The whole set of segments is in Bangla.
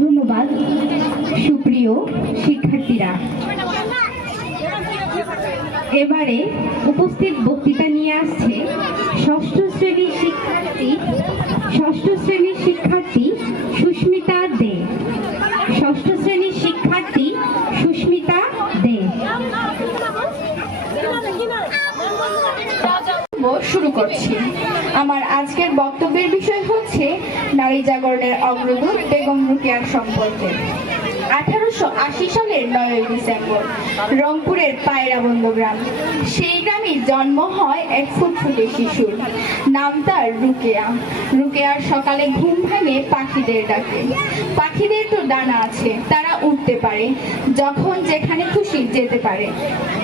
ধন্যবাদ সুপ্রিয় শিক্ষার্থীরা। এবারে উপস্থিত বক্তৃতা নিয়ে আসছে ষষ্ঠ শ্রেণীর শিক্ষার্থী সুস্মিতা দে। ষষ্ঠ শ্রেণীর শিক্ষার্থী সুস্মিতা দে। শুরু করছি। আমার আজকের বক্তব্যের বিষয় হচ্ছে নারী জাগরণের অগ্রদূত বেগম রোকেয়া সম্পর্কে। 1880 সালের 9 ডিসেম্বর রংপুরের পায়রাবন্দ গ্রাম। সেই গ্রামে জন্ম হয় এক ফুটফুটে শিশুর, নাম তার রোকেয়া। রোকেয়ার সকালে ঘুম ভাঙে পাখিদের ডাকে। পাখিদের তো ডানা আছে, তারা উঠতে পারে, যখন যেখানে খুশি যেতে পারে,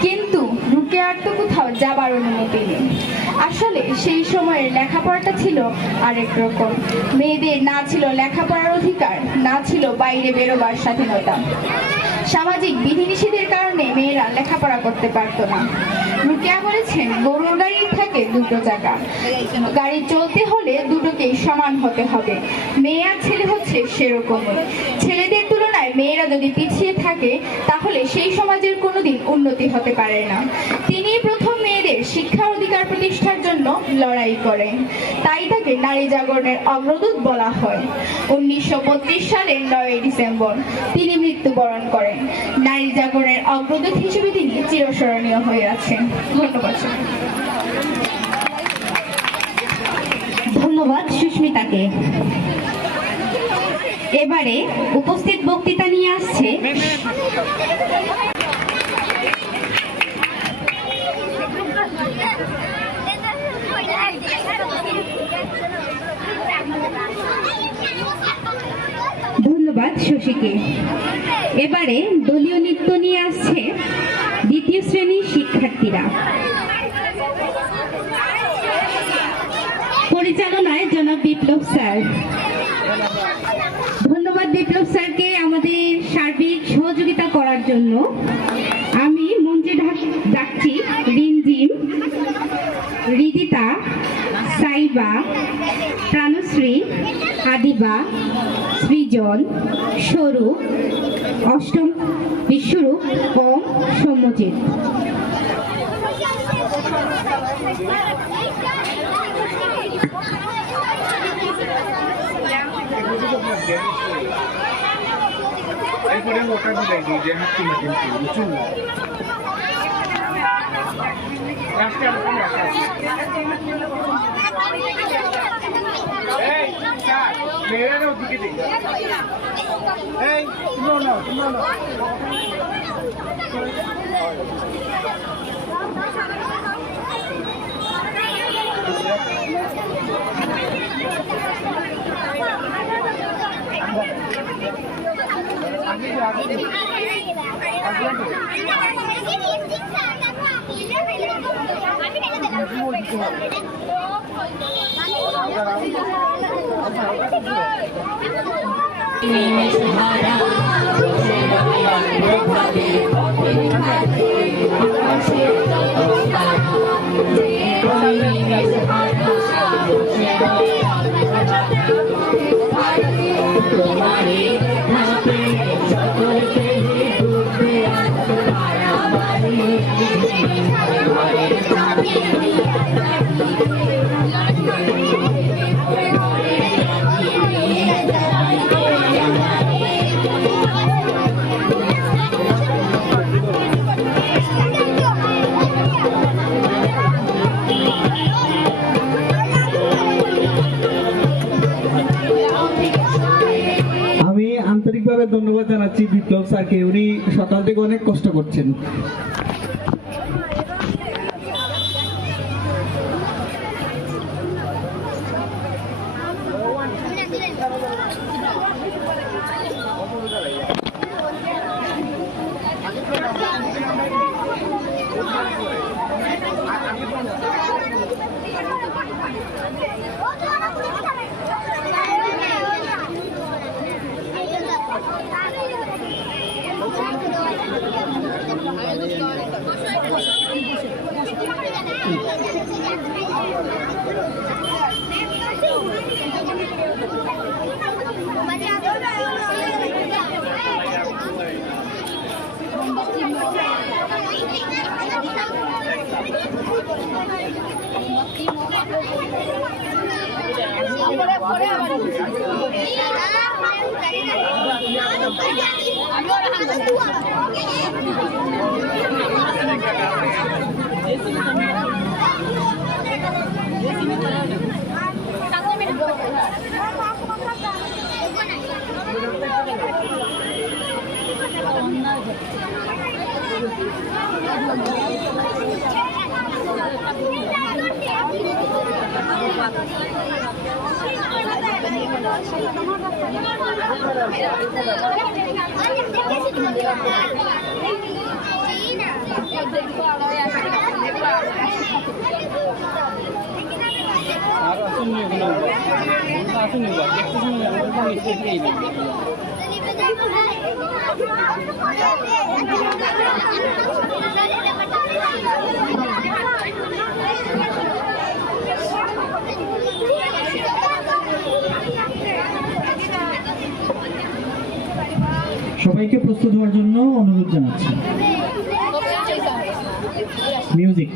কিন্তু রোকেয়ার তো কোথাও যাবার অনুমতি নেই। আসলে সেই সময়ের লেখাপড়াটা ছিল আরেক রকম। মেয়েদের না ছিল লেখাপড়ার অধিকার, না ছিল বাইরে বেরোবার স্বাধীনতা। সামাজিক বিধিনিষেধের কারণে মেয়েরা লেখাপড়া করতে পারত না। রোকেয়া বলেছেন, গরুর গাড়ির থাকে দুটো চাকা, গাড়ি চলতে হলে দুটোকেই সমান হতে হবে। মেয়ে আর ছেলে হচ্ছে সেরকমই। ছেলেদের তুলনায় মেয়েরা যদি পিছিয়ে থাকে তাহলে সেই সমাজের কোনোদিন উন্নতি হতে পারে না। তিনি প্রথম মেয়েদের শিক্ষার অধিকার প্রতিষ্ঠার জন্য লড়াই করেন, তাই তাকে নারী জাগরণের অগ্রদূত বলা হয়। 1932 সালের 9 ডিসেম্বর তিনি মৃত্যুবরণ করেন। নারী জাগরণের অগ্রদূত হিসেবে তিনি চিরস্মরণীয় হয়ে আছেন। ধন্যবাদ। ধন্যবাদ সুস্মিতাকে। এবারে উপস্থিত বক্তৃতা নিয়ে আসছে ধন্যবাদ শশীকে। এবারে দলীয় নৃত্য নিয়ে আসছে দ্বিতীয় শ্রেণীর শিক্ষার্থীরা। পরিচালনায় জনাব বিপ্লব স্যার। ধন্যবাদ বিপ্লব স্যারকে আমাদের সার্বিক সহযোগিতা করার জন্য। আমি মঞ্চে ডাকছি রিমঝিম, রিদিতা, সাইবা, প্রাণশ্রী, আদিবা, সৃজন, স্বরূপ, অষ্টম বিশ্বরূপ ও সৌম্যজিৎ। আন্তরিকভাবে ধন্যবাদ জানাচ্ছি বিপ্লব স্যারকে। উনি সকাল থেকে অনেক কষ্ট করছেন। সবাইকে প্রস্তুত হওয়ার জন্য অনুরোধ জানাচ্ছি। Music.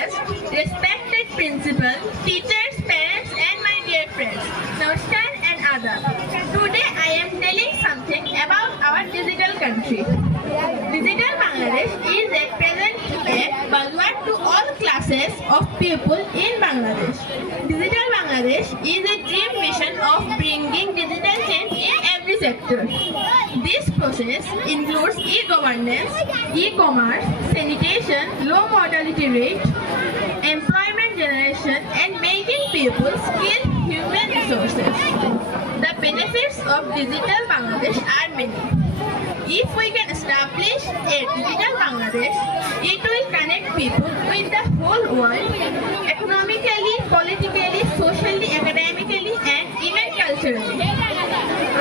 guests, respected principal, teachers, parents, and my dear friends. Namaskar and Adab. Today I am telling something about our digital country. Digital Bangladesh is at present a bulwark to all classes of people in Bangladesh. Digital Bangladesh is a dream vision of bringing digital change in every sector. This process includes e-governance, e-commerce, sanitation, low mortality rate, employment generation, and making people skilled human resources. The benefits of digital Bangladesh are many. If we can establish a digital Bangladesh, it will connect people with the whole world economically, politically, socially, academically, and even culturally.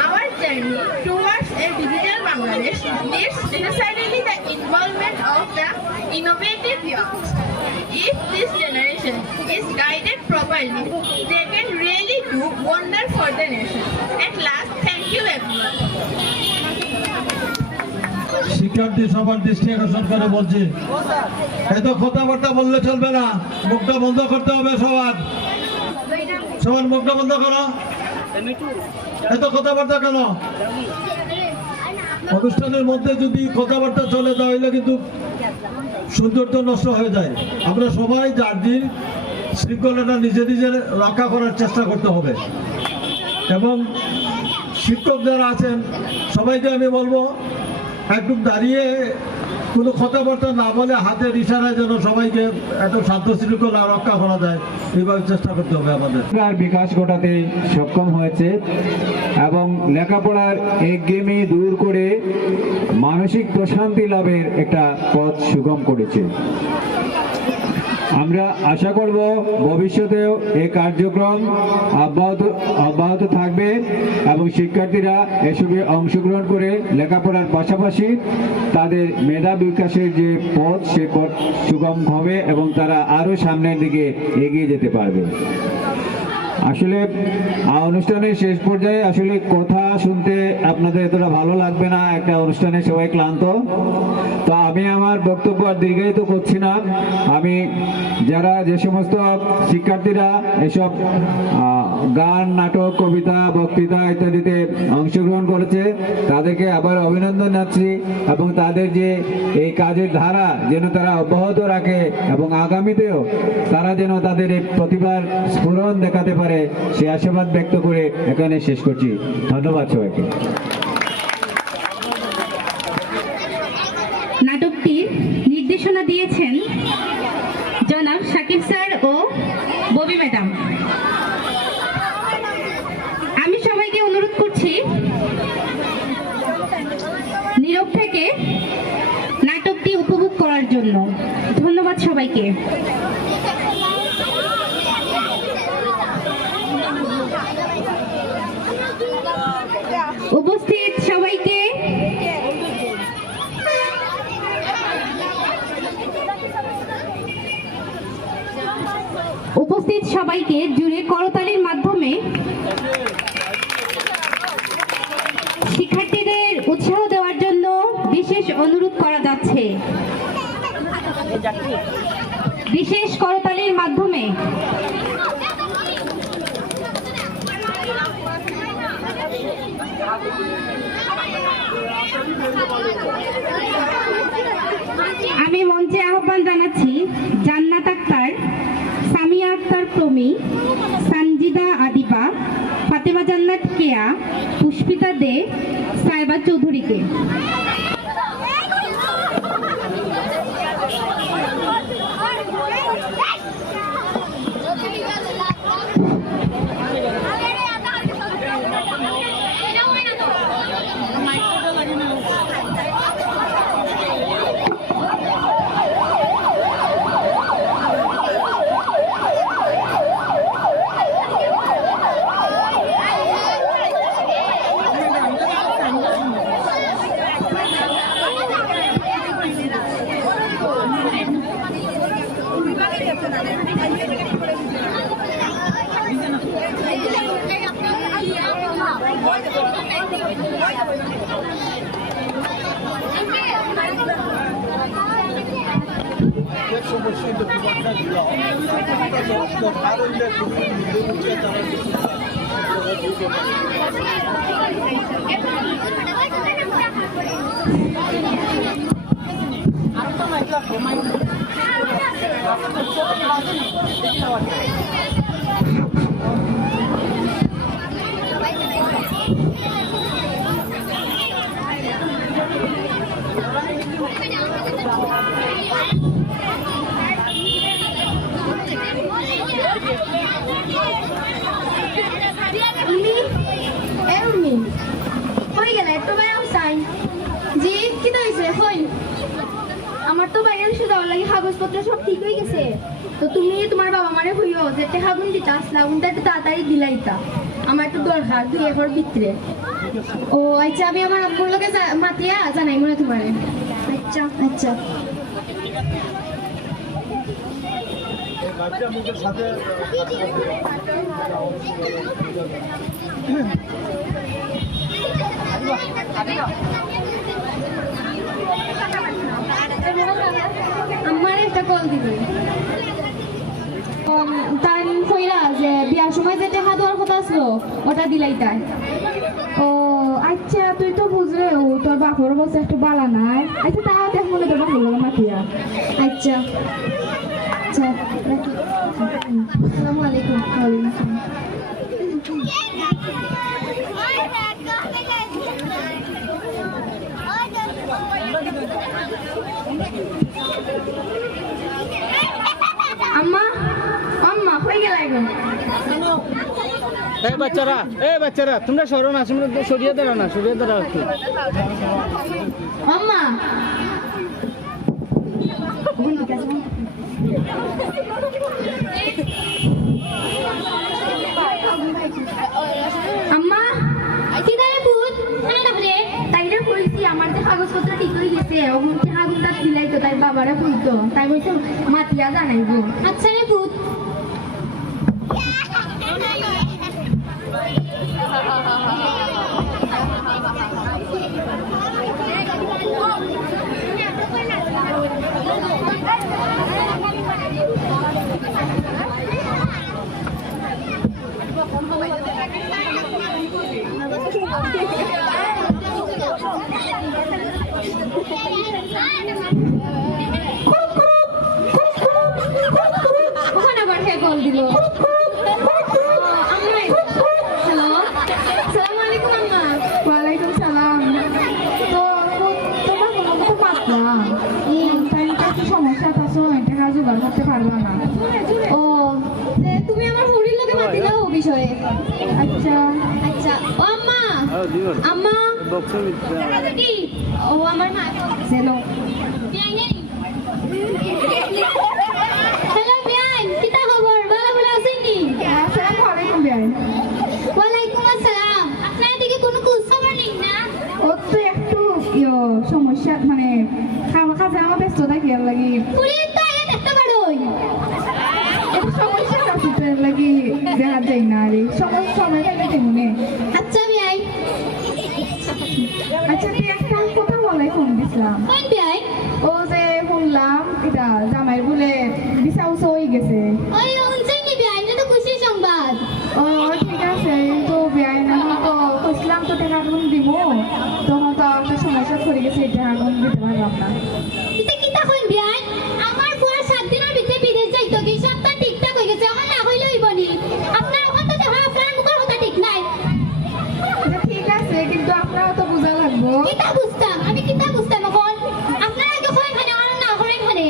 Our journey towards a digital Bangladesh needs necessarily the involvement of the innovative youth. If this generation is guided properly, they can really do wonder for the nation. At last, thank you everyone. শিক্ষার্থী সবার দৃষ্টি আকর্ষণ করে বলছি, এত কথাবার্তা বললে চলবে না, মুখটা বন্ধ করতে হবে সবার। সবার মুখটা বন্ধ করো। এত কথাবার্তা কেন? অনুষ্ঠানের মধ্যে যদি কথাবার্তা চলে তাহলে কিন্তু সৌন্দর্য নষ্ট হয়ে যায়। আমরা সবাই যার দিন শৃঙ্খলাটা নিজের রক্ষা করার চেষ্টা করতে হবে। এবং শিক্ষক যারা আছেন সবাইকে আমি বলবো, একটু দাঁড়িয়ে কোনো কথাবার্তা না বলে হাতের ইশারায় যেন সবাইকে এত শান্ত শৃঙ্খলা রক্ষা করা যায়, এইভাবে চেষ্টা করতে হবে আমাদের। বিকাশ ঘটাতে সক্ষম হয়েছে এবং লেখাপড়ার একঘেয়েমি দূর করে মানসিক প্রশান্তি লাভের একটা পথ সুগম করেছে। আমরা আশা করব ভবিষ্যতেও এই কার্যক্রম অব্যাহত থাকবে এবং শিক্ষার্থীরা এসবে অংশগ্রহণ করে লেখাপড়ার পাশাপাশি তাদের মেধা বিকাশের যে পথ সে পথ সুগম হবে এবং তারা আরও সামনের দিকে এগিয়ে যেতে পারবে। আসলে অনুষ্ঠানের শেষ পর্যায়ে আসলে কথা শুনতে আপনাদের এতটা ভালো লাগবে না, একটা অনুষ্ঠানে সবাই ক্লান্ত। তো আমি আমার বক্তব্য আর দীর্ঘায়িত করছি না। আমি যে সমস্ত শিক্ষার্থীরা এসব গান, নাটক, কবিতা, বক্তৃতা ইত্যাদিতে অংশগ্রহণ করেছে তাদেরকে আবার অভিনন্দন জানাচ্ছি এবং তাদের যে এই কাজের ধারা যেন তারা অব্যাহত রাখে এবং আগামীতেও তারা যেন তাদের এই প্রতিভার স্ফুরণ দেখাতে পারে সে আশাবাদ ব্যক্ত করে এখানে শেষ করছি। ধন্যবাদ সবাইকে। নাটকটির নির্দেশনা দিয়েছেন জনাব শাকিব স্যার ও ববি ম্যাডাম। আমি সবাইকে অনুরোধ করছি নীরব থেকে নাটকটি উপভোগ করার জন্য। ধন্যবাদ সবাইকে। উপস্থিত সবাইকে জুড়ে করতালির মাধ্যমে শিক্ষার্থীদের উৎসাহ দেওয়ার জন্য বিশেষ অনুরোধ করা যাচ্ছে। বিশেষ করতালির মাধ্যমে আমি মঞ্চে আহ্বান জানাচ্ছি জান্নাত আক্তার, সামিয়া আক্তার প্রমি, সঞ্জিদা আদিবা, ফাতেমা জান্নাত কেয়া, পুষ্পিতা দে, সাইবা চৌধুরীকে। এমনি হয়ে গেলে একটু ব্যায়াম চাই জি কি হয়েছে হই আমার তো বাইরে শুধু লাগে কাগজপত্র সব ঠিক হয়ে গেছে তো তুমি তোমার বাবা মারে হইও যে টেহাগুন দিতে আসলা উনটা একটু তাড়াতাড়ি দিলাইতা আমার একটু দরকার 2 একর ভিতরে ও আচ্ছা আমি আমার আব্বুর লোকে মাতিয়া জানাই মনে তোমারে আচ্ছা আচ্ছা সাথে আমার একটা কল দিবে তাই কইরা যে বিয়ার সময় যে টাকা দেওয়ার কথা আসলো ওটা দিলাই তাই ও আচ্ছা তুই তো বুঝলে ও তোর বাপর বলছে একটু বালা নাই আচ্ছা তাও দেখ মনে তোর বাপর লোক মাতিয়া আচ্ছা আচ্ছা আসসালামু আলাইকুম ওয়ালাইকুম আসসালাম আম্মা আম্মা হয়ে গেল এখন বাচ্চারা তোমরা সরো না সরিয়ে দাঁড়াও না সরিয়ে দাঁড়াও একটু আম্মা আম্মা কি দাঁড়ে ভূত তাইরে কইছি আমার যে কাগজপত্র ঠিক হয়ে গেছে ওগুলো আগুনটা দিলাই তো তাই বাবারা কইতো তাই বলছে মাতিয়া জানাইবো আচ্ছা রে ভূত ওখানে আবার কে কল দিল হ্যালো আসসালামু আলাইকুম আম্মা ওয়ালাইকুম সালাম তো তোমার কোনো তো পাতলা টাইমটা কি সমস্যা আছে এটা জোগাড় করতে পারবা না ও তুমি আমার হরির লোকে মাতি দাও বিষয়ে আচ্ছা আচ্ছা ও আম্মা আম্মা কি ও আমার মা হ্যালো হ্যালো বিয়ান কিতা খবর ভালো ভালো আছেন কি আসসালামু আলাইকুম বিয়ান ওয়ালাইকুম আসসালাম আপনার দিকে কোনো খবর নেই না ও তো একটু সমস্যা মানে কাজে আমার ব্যস্ত থাকি আর লাগি পুরি তো আগে দেখতে পারোই একটু সমস্যা আছে তো লাগি দেখা যায় না রে সময় থাকতে মনে আচ্ছা বিয়াই আচ্ছা তুই একটা কথা বলাই ফোন দিছিলাম কোন বিয়াই ও যে শুনলাম এটা জামাই বলে বিছা উচা হয়ে গেছে ওই শুনছেন কি বিয়াই তো খুশি সংবাদ ও ঠিক আছে তো বিয়াই না তো কইছিলাম তো টাকা আগুন দিব তখন তো একটা সমস্যা পড়ে গেছে এটা আগুন দিতে পারলাম না এটা কি তা কইন বিয়াই আমার পুরো 7 দিনের ভিতরে বিদেশ যাইতো কি সবটা ঠিকঠাক হয়ে গেছে আমার না হইলেই বনি আপনার ওখান থেকে আপনার মুখের কথা ঠিক নাই ঠিক আছে কিন্তু আপনারাও তো বুঝা লাগবো কিতা বুঝতাম আমি কিতা বুঝতাম এখন আপনারা আগে কই মানে আর না করেন মানে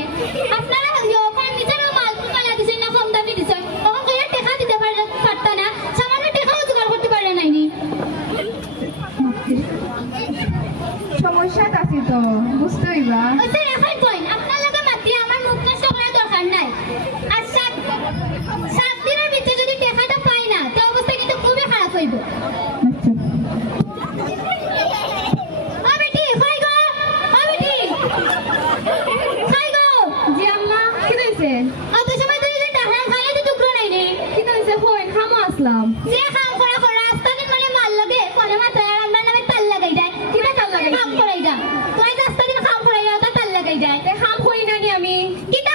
আপনারা ফার্নিচার ও মাল মালা দিছেন না কম দামি দিছেন তখন কইরা টাকা দিতে পারতা না সামান্য টাকাও জোগাড় করতে পারলে নাইনি সমস্যা আছে তো বুঝতে হইবা আচ্ছা এখন কইন আপনার লগে মাতি আমার মুখ নষ্ট করার দরকার নাই আর 7 দিনের ভিতরে যদি টাকাটা পাই না তো অবস্থা কিন্তু খুবই খারাপ হইব যে কাম করা করা রাস্তাতে মানে মাল লাগে কোনে মাথায় আমরা নামে তাল লাগাই যায় কিটা তাল লাগাই কাম করাই যা তুই রাস্তাতে কাম করাই যা তাল লাগাই যায় তে কাম কই না নি আমি কিটা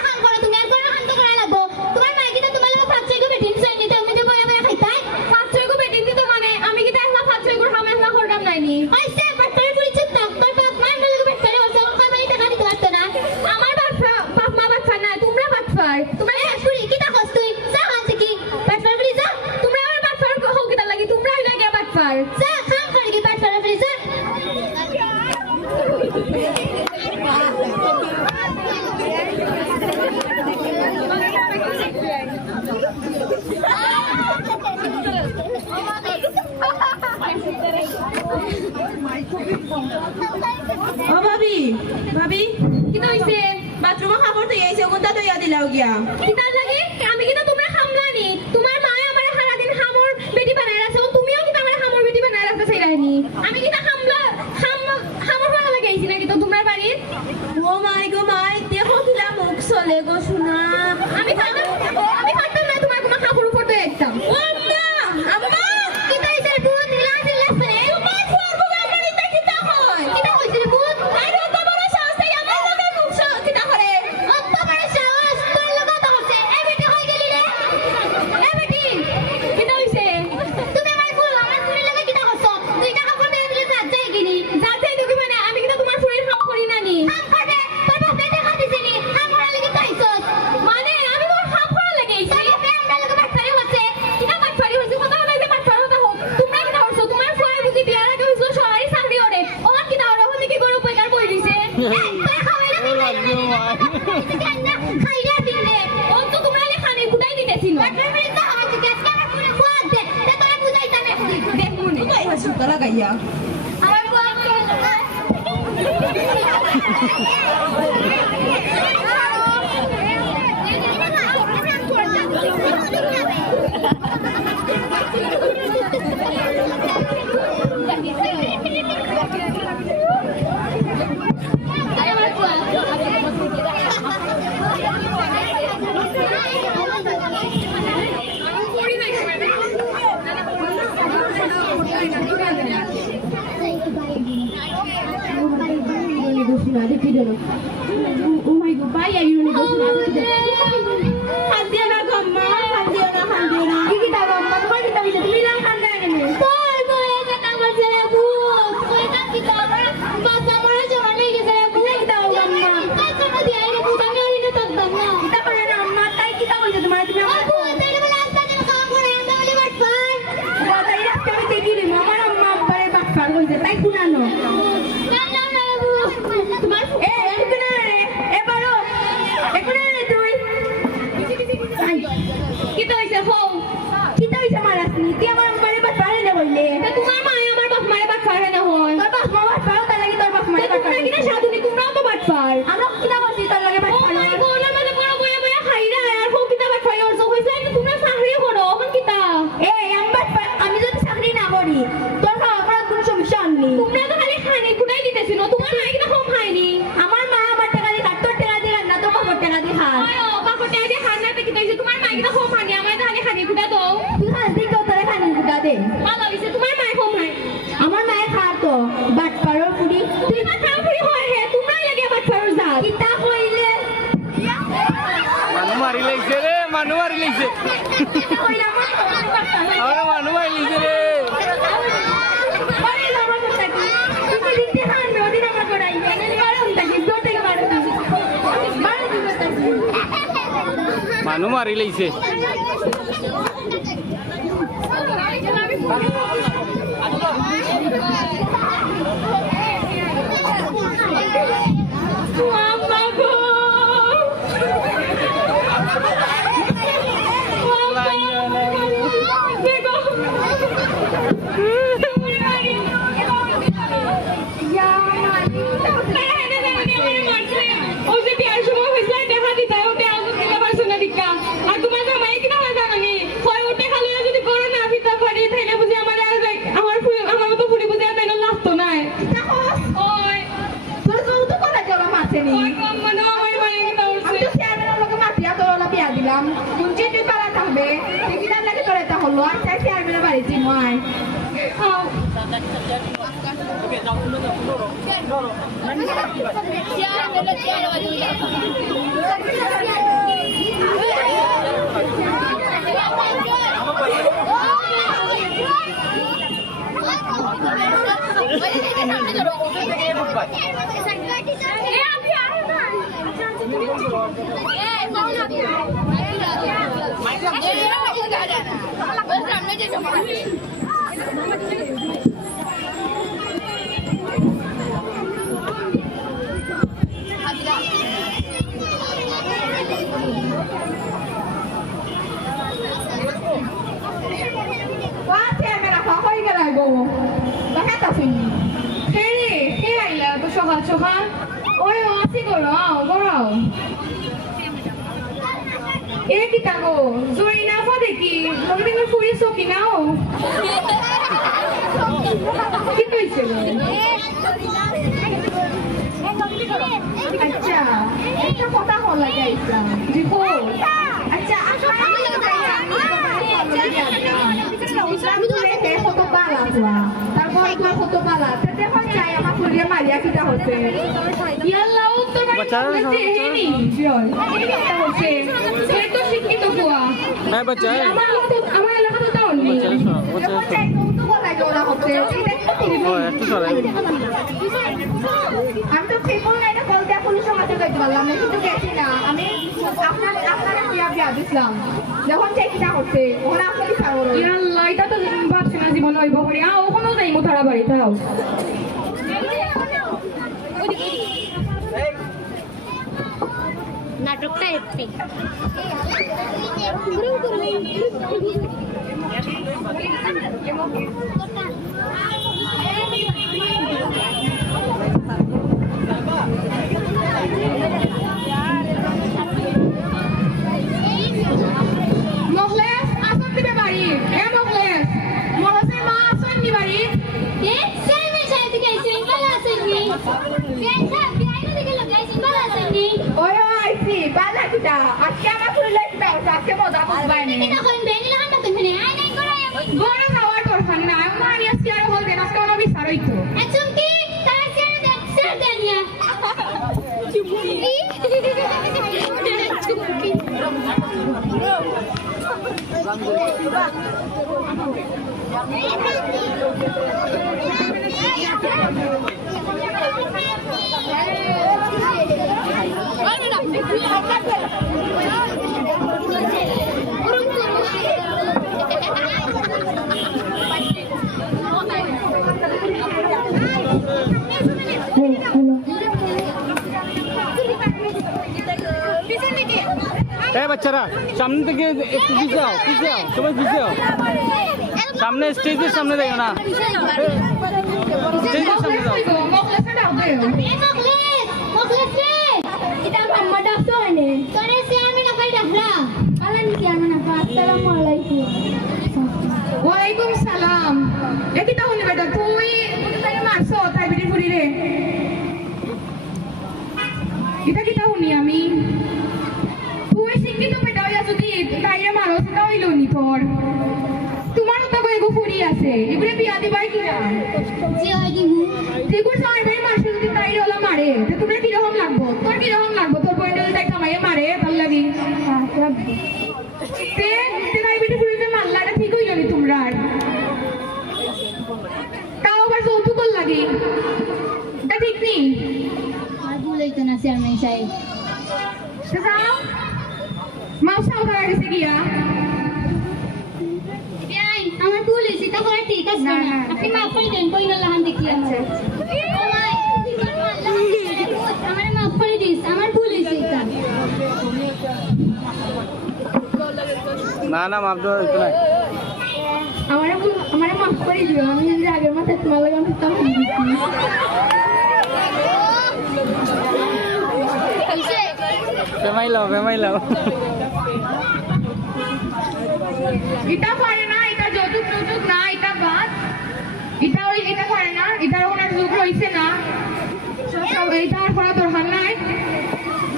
হইছে বাথরুমে খাবার তো আইছে কোনটা তো ইয়া দিলাও গিয়া কিটা লাগে আমি কিটা তোমরা খামলানি তোমার মা আমারে সারা দিন খামর বেটি বানায় রাখছে তুমিও কিটা আমারে খামর বেটি বানায় রাখতে চাইরানি আমি কিটা খামর বানা লাগে আইছি না কিটা তোমার বাড়ি ও মাই গো মাই দেখো কিলা মুখ চলে গো শোনা আমি থাকতাম না তোমার কোনো খাবার উপর তো একদম ও আম্মা আম্মা কিটা হইছে দুধ দিলা দিলা ফেলে তোমার ফুয়ার আমার এটা কিটা হয় কিটা হইছে দুধ আরে তো বড় সাহস তাই আমার লগে মুখ কিটা করে অত বড় সাহস তোর লগে তো হচ্ছে এ বেটি হই গেলি রে এ বেটি কিটা হইছে তুমি আমার ফুলের লগে কিটা হচ্ছ দুইটা কাপড় দিয়ে দিলে যাচ্ছে গিনি যাচ্ছে তুমি মানে আমি কিটা তোমার ফুলের হাম করি না নি হাম করে তোর বাপে দেখা দিছে নি হাম করা লাগি তাইছস মানে আমি মোর হাম করা লাগি আইছি আমরা লগে বাটফারি হচ্ছে কিটা বাটফারি হচ্ছে কথা হইছে বাটফারি হতা হোক তোমরা কিটা হচ্ছ তোমার ফুলের বুঝি বিয়ার আগে হইছো সবারই চাকরি ওরে ওর কিটা ওর হতে কি করে উপকার কই দিছে তুই খাওয়াইলা খাইলা দিলে ও তো তোমরা লে খানি গুদাই দিতেছিল বাটফারি তো হচ্ছে আজকে আমার পুরো ফুয়াদ দে তে তোরা বুঝাইতাম এখন দেখমু নি কই হাসু তারা গাইয়া আমার Fuad Oh my god, bye you need to Handiana gamma, handiana. Kita gamma, kau kita bisa bilang handiana ni. Kau yang kata macam aku, kau kan kita orang bahasa mana jangan lagi saya buat kita gamma. Kau kena dia ini bukan yang ini tak gamma. Kita pernah nama, tapi kita boleh jadi macam mana? Aku tadi bilang tadi kamu yang dah boleh berfan. Kau tadi dah kami tadi ni, mama nama boleh berfan, kau jadi tak guna no. Kita bisa home. Kita bisa malas ni. Dia orang mana buat parah dah boleh. Tapi tu mama yang mana buat mana buat parah dah boleh. Tapi pas mama buat parah tak lagi tu buat mana buat parah. Kita satu ni kumra tu buat parah. Anak kita masih tak lagi buat parah. Oh my god, nama tu orang boya khai dah. Yaar, home kita buat parah. Orang so kita tu kumra sahri kono. Kan kita. Yang buat parah. Kami tu sahri nak beri. Tuan kau apa tu solution ni? Kumra tu kali khani kudai di tesin. Tu mana kita home khai ni? Amar mah buat tengah di kat. Tuan tengah di kan. Na tu apa buat tengah di kan? Ayo, apa buat tengah di kan? Nanti kita isi tu mana kita home khai ni. Amar tu kali khani kudai tu. Tu khani kau terus khani kudai deh. Malah isi tu mana home khai? Amar mah khar tu. Buat parah puri. Tu buat parah puri hoy hai. Tu mana lagi buat parah zat? Kita hoile. Manu mari lagi re, manu mari lagi. Hoile amar. Aure manu mari lagi re. Mari lama tu tadi. Kita di han me odi nama korai. Ini malam tadi dua tiga malam tadi. Malam juga tadi. Manu mari lagi. Mamaku. Kunci di pala tabe, kita lagi tolak tahu luar. Saya siar bila balik cimuai. Oh. Bakit sini? Hei, hei lah, tu sohal sohal. ওই আসি গরাও গরাও এ কি তাগো জয়না ফদে কি তুমি তুমি ফুরি সকি নাও কি কইছে আচ্ছা একটা কথা হলা যাইছা দেখো আচ্ছা আমি তো দেখো তো পালা তারপর তোমার কত পালা দেখো চাই আমার ফুরিয়ে মারিয়া কিটা হচ্ছে ইয়াল্লাহ উত্তর বাড়ি হেনি জয় এটা হচ্ছে এই তো শিক্ষিত বুয়া হ্যাঁ বাচ্চা আমার এলাকা তো তাও নেই যখন চাই তো বলাই জোড়া হচ্ছে একটু সরাই আমি তো ফেসবুক না এটা কলকাতা পুলিশের হাতে যাইতে পারলাম না কিন্তু গেছি না আমি আপনারা বিয়া দিছিলাম যখন চাই কিটা হচ্ছে ওরা আপনাকে ছাড়ো ইয়াল্লাহ এটা তো ভাবছি না জীবন হইব করি ওখানেও যাইমু তারা বাড়ি তাও নাটকটা AP Mokles, asal tiba bari? Mokles, Mokles ma asal di bari? saya macam tu guys, singkala sini. Biasa, biasa ni kalau guys singkala sini. Oh ya, isi, bala kita. Asyik apa kulit kita, asyik mau dapat banyak. Kita kau beli lah nak tu ni. Ayah kau yang. Gora nawar torhan na, aku mari asyik ada hol denas kau nabi saro itu. Acung ki, tak siapa dah ni. হ্যাঁ বাচ্চারা সামনে থেকে একটু পিছিয়ে আও সবাই পিছিয়ে আও সামনে স্টেজের সামনে দেখো না স্টেজের সামনে Mokles যাও itu, Mokles ada apa ya? Mokles ni. Kita Muhammad Daftar ni. Kau siapa ni nak dah lah. Kalau ni siapa nak? Assalamualaikum. Waalaikumsalam. Ya kita huni beda tuh, tadi masuk, tadi beri furi deh. Kita huni ami. Tuh singkit tuh beda ya jadi, kaya malu sih tahu iluni thor. তোমার তো কয়েকো ফুরি আছে এগুলো বিয়া দিবাই কিনা Siapa ni? দেখুন সাইবের মাসে যদি তাই হলো মারে তো তোমরা কি রকম লাগবো তোর কি রকম লাগবো তোর পয়েন্ট যদি তাই কামাইয়ে মারে ভালো লাগি তে তে তাই বিটি ফুরিতে মারলা এটা ঠিক হইল নি তোমরা তাও আবার যৌতুক লাগি এটা ঠিক নি Aku lagi kena siapa ni saya. যাও মাউসা উঠা গেছে গিয়া Biar, amat tulis kita kalau tikas Nah, kan. nah. Tapi maaf ni dan kau ingat lahan dikit. Oh my, আমার মাফ করে দিস আমার ভুল হয়েছে এটা না না মাপ দেওয়া হইতো না আমারে মাফ করে দিও আমি যদি আগের মাথায় তোমার লাগাম তখন বেমাইলাও এটা পারে না এটা যৌতুক টৌতুক না এটা বাদ এটা পারে না এটার ওনার যুগ হয়েছে না এইটা আর করা দরকার নাই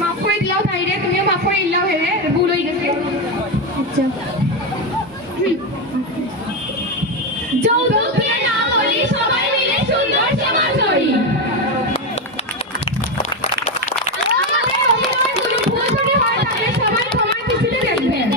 মাফ করে দিলাও তাই রে তুমিও মাফ করে দিলাও হে ভুল হয়ে গেছে আচ্ছা যৌতুক দিয়ে না বলি সবাই মিলে সুন্দর সমাজ করি আমাদের অভিনয় কোনো ভুল যদি হয় তাহলে সবাই ক্ষমার দৃষ্টিতে দেখবেন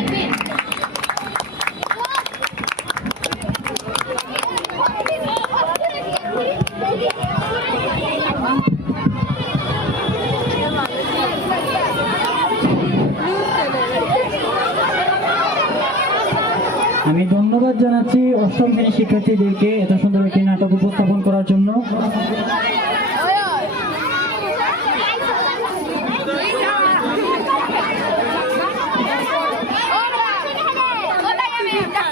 আমি ধন্যবাদ জানাচ্ছি অষ্টম শ্রেণীর শিক্ষার্থীদেরকে এত সুন্দর একটি নাটক উপস্থাপন করার জন্য।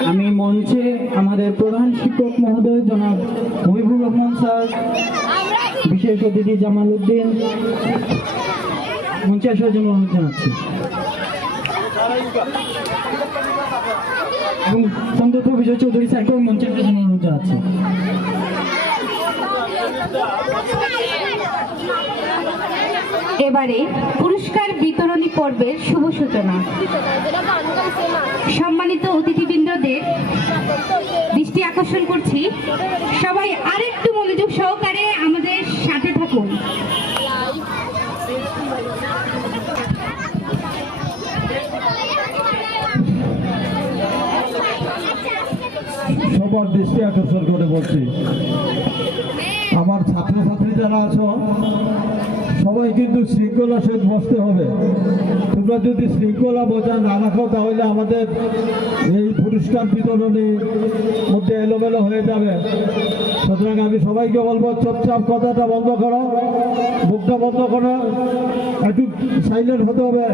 আমি মঞ্চে আমাদের প্রধান শিক্ষক মহোদয় জনাব মহিবুর রহমান স্যার বিশেষ অতিথি জামাল উদ্দিন মঞ্চে আসার জন্য অনুরোধ জানাচ্ছি এবং খন্দকার বিজয় চৌধুরী স্যারকে মঞ্চে আসার জন্য অনুরোধ জানাচ্ছি। এবারে পুরস্কার বিতরণী পর্বের শুভ সূচনা। সম্মানিত অতিথিবৃন্দদের দৃষ্টি আকর্ষণ করছি, সবাই আরেকটু মনোযোগ সহকারে আমাদের সাথে থাকুন। সবার দৃষ্টি আকর্ষণ করে বলছি, আমার ছাত্রছাত্রী যারা আছো সবাই কিন্তু শৃঙ্খলা সহিত বসতে হবে। তোমরা যদি শৃঙ্খলা বজায় না রাখো তাহলে আমাদের এই পুরস্কার বিতরণীর মধ্যে এলোমেলো হয়ে যাবে। সুতরাং আমি সবাইকে বলবো চুপচাপ কথাটা বন্ধ করো, মুখটা বন্ধ করো, একটু সাইলেন্ট হতে হবে।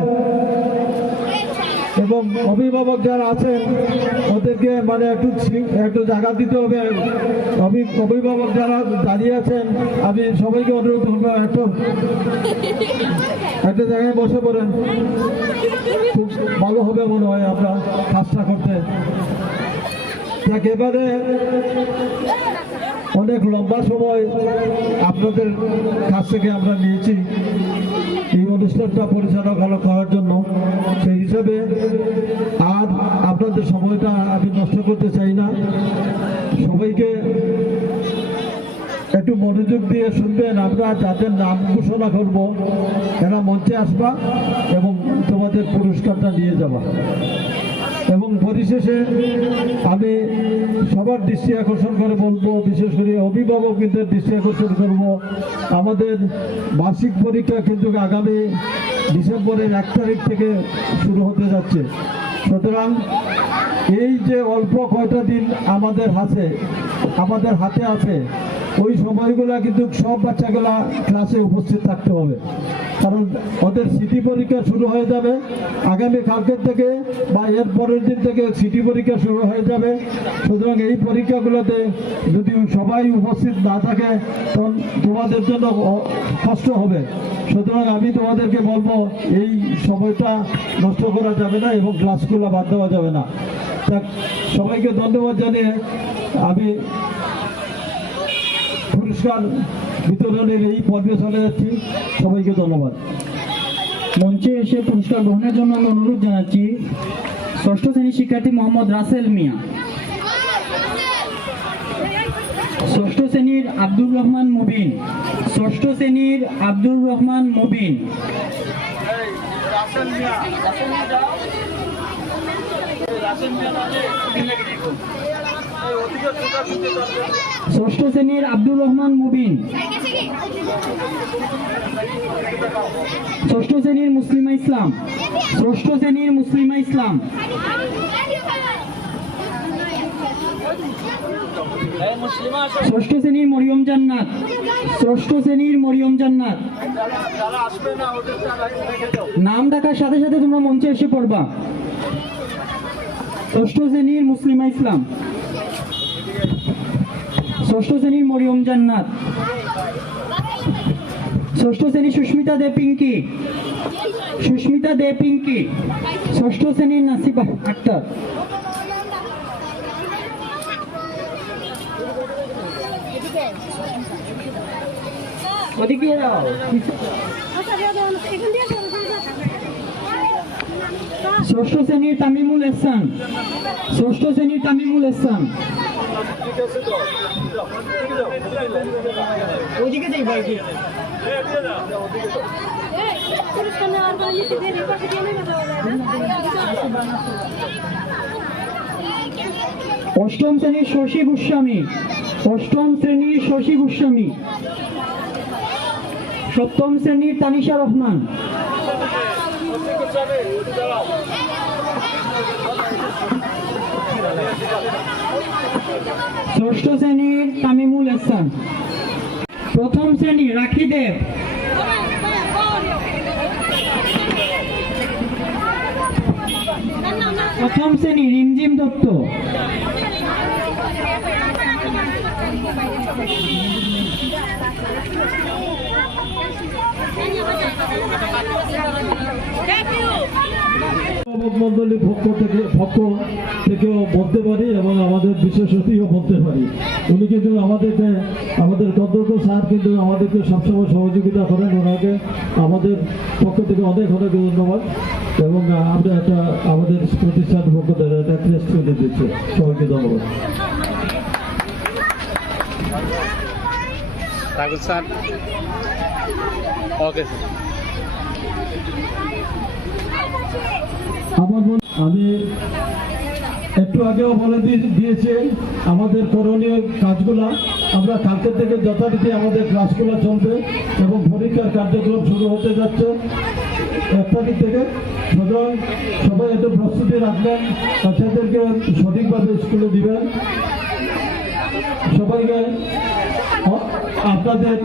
এবং অভিভাবক যারা আছেন ওদেরকে মানে একটু জায়গা দিতে হবে। অভিভাবক যারা দাঁড়িয়ে আছেন আমি সবাইকে অনুরোধ করবো একটা জায়গায় বসে পড়েন, খুব ভালো হবে মনে হয় আমরা কাজটা করতে। একেবারে অনেক লম্বা সময় আপনাদের কাছ থেকে আমরা নিয়েছি এই অনুষ্ঠানটা পরিচালনা করার জন্য। সেই হিসাবে আর আপনাদের সময়টা আমি নষ্ট করতে চাই না। সবাইকে একটু মনোযোগ দিয়ে শুনবেন। আমরা যাদের নাম ঘোষণা করব এরা মঞ্চে আসবা এবং তোমাদের পুরস্কারটা নিয়ে যাবা। এবং পরিশেষে আমি সবার দৃষ্টি আকর্ষণ করে বলবো, বিশেষ করে অভিভাবকদের দৃষ্টি আকর্ষণ করব, আমাদের বার্ষিক পরীক্ষা কিন্তু আগামী ডিসেম্বরের 1 তারিখ থেকে শুরু হতে যাচ্ছে। সুতরাং এই যে অল্প কয়টা দিন আমাদের হাতে আছে ওই সময়গুলো কিন্তু সব বাচ্চাগুলা ক্লাসে উপস্থিত থাকতে হবে, কারণ ওদের সিটি পরীক্ষা শুরু হয়ে যাবে আগামী কালকের থেকে বা এর পরের দিন থেকে সিটি পরীক্ষা শুরু হয়ে যাবে। সুতরাং এই পরীক্ষাগুলোতে যদি সবাই উপস্থিত না থাকে তখন তোমাদের জন্য কষ্ট হবে। সুতরাং আমি তোমাদেরকে বলবো এই সময়টা নষ্ট করা যাবে না এবং ক্লাসগুলো বাদ দেওয়া যাবে না। তা সবাইকে ধন্যবাদ জানিয়ে আমি পুরস্কার বিতরণের এই পর্বে চলে যাচ্ছি। সবাইকে ধন্যবাদ। মঞ্চে এসে পুরস্কার গ্রহণের জন্য আমি অনুরোধ জানাচ্ছি 6ষ্ঠ শ্রেণীর শিক্ষার্থী মোহাম্মদ রাসেল মিয়া, 6ষ্ঠ শ্রেণীর আব্দুর রহমান মুবিন, 6ষ্ঠ শ্রেণীর আব্দুর রহমান মুবিন, 6ষ্ঠ শ্রেণীর আব্দুর রহমান মুবিন, 6ষ্ঠ শ্রেণীর মুসলিমা ইসলাম, 6ষ্ঠ শ্রেণীর মুসলিমা ইসলাম, 6ষ্ঠ শ্রেণীর মরিয়ম জান্নাত, 6ষ্ঠ শ্রেণীর মরিয়ম জান্নাত। নাম ডাকার সাথে সাথে তোমরা মঞ্চে এসে পড়বা। 6ষ্ঠ শ্রেণীর মুসলিমা ইসলাম, 6ষ্ঠ শ্রেণীর মরিয়ম জান্নাত, 6ষ্ঠ শ্রেণীর সুস্মিতা দে পিঙ্কি, সুস্মিতা দে পিঙ্কি, 6ষ্ঠ শ্রেণীর নাসিবা আক্তার, ওদিকে যাও। 6ষ্ঠ শ্রেণীর তামিমুল ইহসান, 6ষ্ঠ শ্রেণীর তামিমুল ইহসান, ওদিকে যাই ভাই। 8ম শ্রেণীর শশী গোস্বামী, 8ম শ্রেণীর শশী গোস্বামী, 7ম শ্রেণীর তানিশা রহমান, 6ষ্ঠ শ্রেণীর তামিমুল ইহসান, 1ম শ্রেণী রাখি দেব, 1ম শ্রেণী রিমঝিম দত্ত, 1ম মন্ডলীর পক্ষ থেকেও বলতে পারি এবং আমাদের বিশেষ অতিথিও বলতে পারি। উনি কিন্তু আমাদের তদ্রত স্যার কিন্তু আমাদেরকে সবসময় সহযোগিতা করেন। ওনাকে আমাদের পক্ষ থেকে অনেক অনেক ধন্যবাদ এবং আমরা একটা আমাদের প্রতিষ্ঠানের পক্ষ থেকে একটা ক্রেস্ট তুলে দিচ্ছে। সবাইকে ধন্যবাদ। ঠাকুর স্যার, ওকে স্যার। আমি একটু আগেও বলে দিয়েছি আমাদের করণীয় কাজগুলা। আমরা কালকে থেকে যথারীতি আমাদের ক্লাসগুলো চলবে এবং পরীক্ষার কার্যক্রম শুরু হতে যাচ্ছে 1 তারিখ থেকে। সুতরাং সবাই একটু প্রস্তুতি রাখবেন, বাচ্চাদেরকে সঠিকভাবে স্কুলে দিবেন। সবাইকে আপনাদের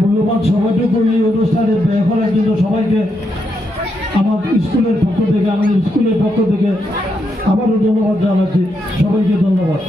মূল্যবান সময়টুকু এই অনুষ্ঠানে ব্যয় করার জন্য সবাইকে আমাদের স্কুলের পক্ষ থেকে আবারও ধন্যবাদ জানাচ্ছি। সবাইকে ধন্যবাদ।